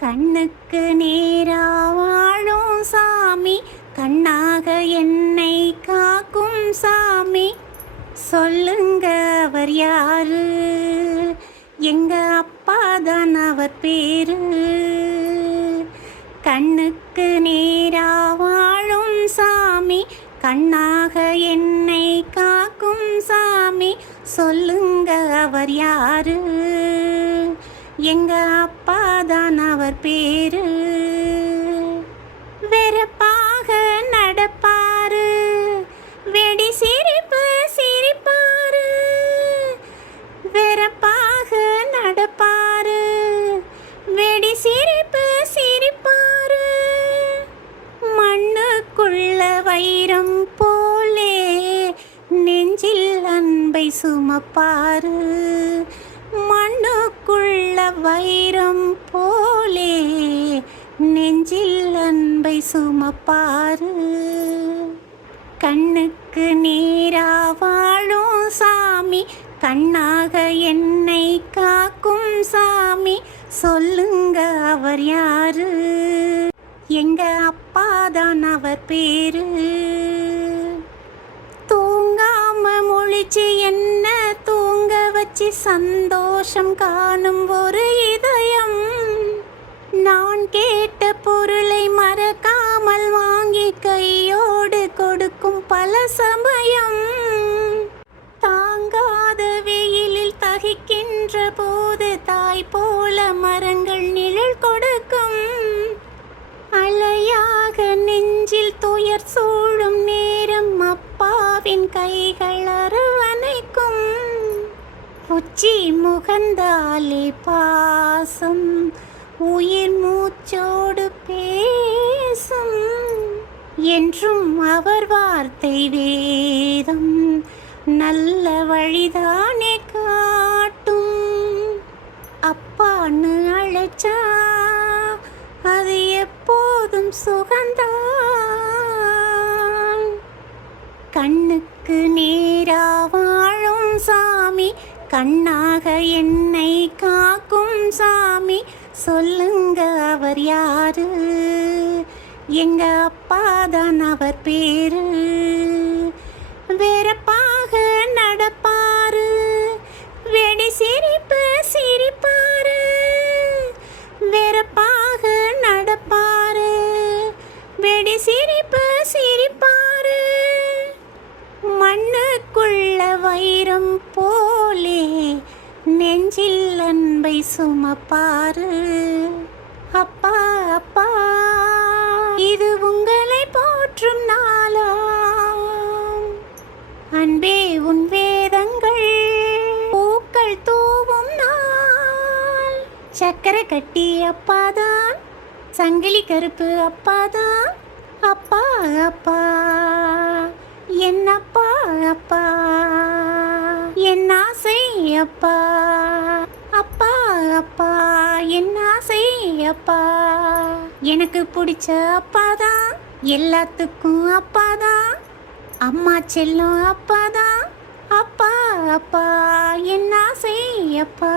கண்ணுக்கு நேரா வாழும் சாமி கண்ணாக என்னை காக்கும் சாமி. சொல்லுங்க அவர் யாரு? எங்க அப்பா தான் அவர் பேரு? கண்ணுக்கு நேரா வாழும் சாமி கண்ணாக என்னை காக்கும் சாமி. சொல்லுங்க அவர் யாரு? எங்க அப்பா தான் அவர் பேரு. வெறுப்பாக நடப்பாரு. வெடி சிரிப்பு சிரிப்பாரு. வெறுப்பாக நடப்பாரு. வெடி சிரிப்பு சிரிப்பாரு. மண்ணுக்குள்ள வைரம் போலே நெஞ்சில் அன்பை சுமப்பாரு. மண்ணுக்குள்ள வைரம் போலே நெஞ்சில் அன்பை சுமப்பாரு. கண்ணுக்கு நீரா வாழும் சாமி கண்ணாக என்னை காக்கும் சாமி. சொல்லுங்க அவர் யாரு? எங்க அப்பா தான் அவர் பேரு? தூங்க வச்சு சந்தோஷம் காணும் ஒரு இதயம். நான் கேட்ட பொருளை மறக்காமல் வாங்கி கையோடு கொடுக்கும் பல சமயம். உச்சி முகந்தாலே பாசம் உயிர் மூச்சோடு பேசும். என்றும் அவர் வார்த்தை வேதம் நல்ல வழிதானே காட்டும். அப்பான்னு அழைச்சா அது எப்போதும் சுகந்தான் கண்ணாக என்னை காக்கும் சாமி. சொல்லுங்க அவர் யாரு? எங்க அப்பா தான் அவர் பேரு? வெறப்பாக நடப்பாரு. வெடி சிரிப்பு சிரிப்பாரு. வெறப்பாக நடப்பாரு. வெடி சிரி அன்பை சுமப்பாரு அப்பா அப்பா. இது உங்களை போற்றும் நாளா அன்பே உன் வேதங்கள் பூக்கள் தூவும் நாள். சக்கரை கட்டி அப்பாதான் சங்கிலி கருப்பு அப்பாதான். அப்பா அப்பா. என்னப்பா அப்பா. என் ஆசை அப்பா. என் ஆசை அப்பா? எனக்கு பிடிச்ச அப்பா தான். எல்லாத்துக்கும் அப்பா தான். அம்மா செல்லும் அப்பா தான். அப்பா அப்பா என் ஆசை அப்பா?